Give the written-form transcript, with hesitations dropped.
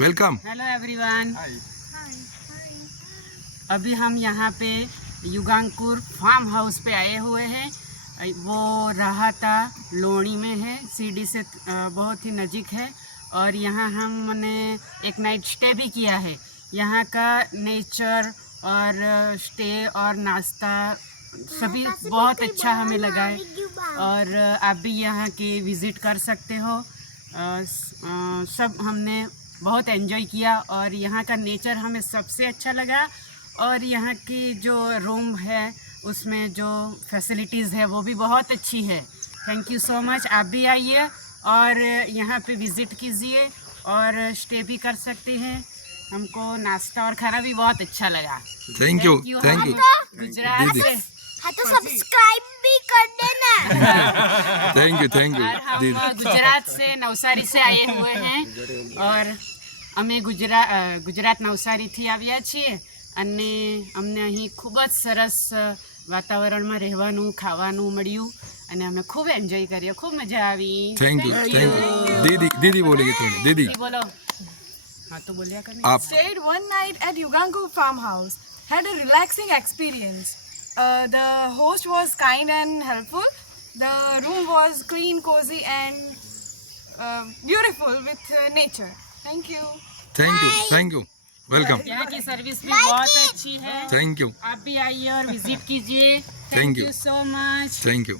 Welcome. Hello everyone. अभी हम यहाँ पे युगांकुर फार्म हाउस पे आए हुए हैं। वो रहा था लोणी में है, सीडी से बहुत ही नज़दीक है। और यहाँ हमने एक नाइट स्टे भी किया है। यहाँ का नेचर और स्टे और नाश्ता सभी बहुत अच्छा हमें लगा है। और आप भी यहाँ के विज़िट कर सकते हो। सब हमने बहुत एंजॉय किया और यहाँ का नेचर हमें सबसे अच्छा लगा। और यहाँ की जो रूम है उसमें जो फैसिलिटीज़ है वो भी बहुत अच्छी है। Thank you so much. आप भी आइए और यहाँ पे विज़िट कीजिए और स्टे भी कर सकते हैं। हमको नाश्ता और खाना भी बहुत अच्छा लगा। Thank you. गुजरात से हाँ तो सब्सक्राइब भी कर देना। थैंक यू और हम दीदी। गुजरात से नवसारी से आए हुए हैं और અમે ગુજરાત નવસારીથી આવ્યા છીએ અને અમને અહીં ખૂબ જ સરસ વાતાવરણમાં રહેવાનું ખાવાનું મળ્યું અને અમે ખૂબ એન્જોય કર્યો, ખૂબ મજા આવી। थैंक यू दीदी बोलेगी थोड़ी। दीदी બોલો। हाँ तो बोलिया करने। आप Stayed one night at Yugankur farmhouse. Had a relaxing experience. The host was kind and helpful. The room was clean, cozy, and beautiful with nature. Thank you. Thank you welcome. यहाँ की सर्विस भी बहुत अच्छी है। Thank you आप भी आइए और विजिट कीजिए। Thank thank you. You so much. Thank you.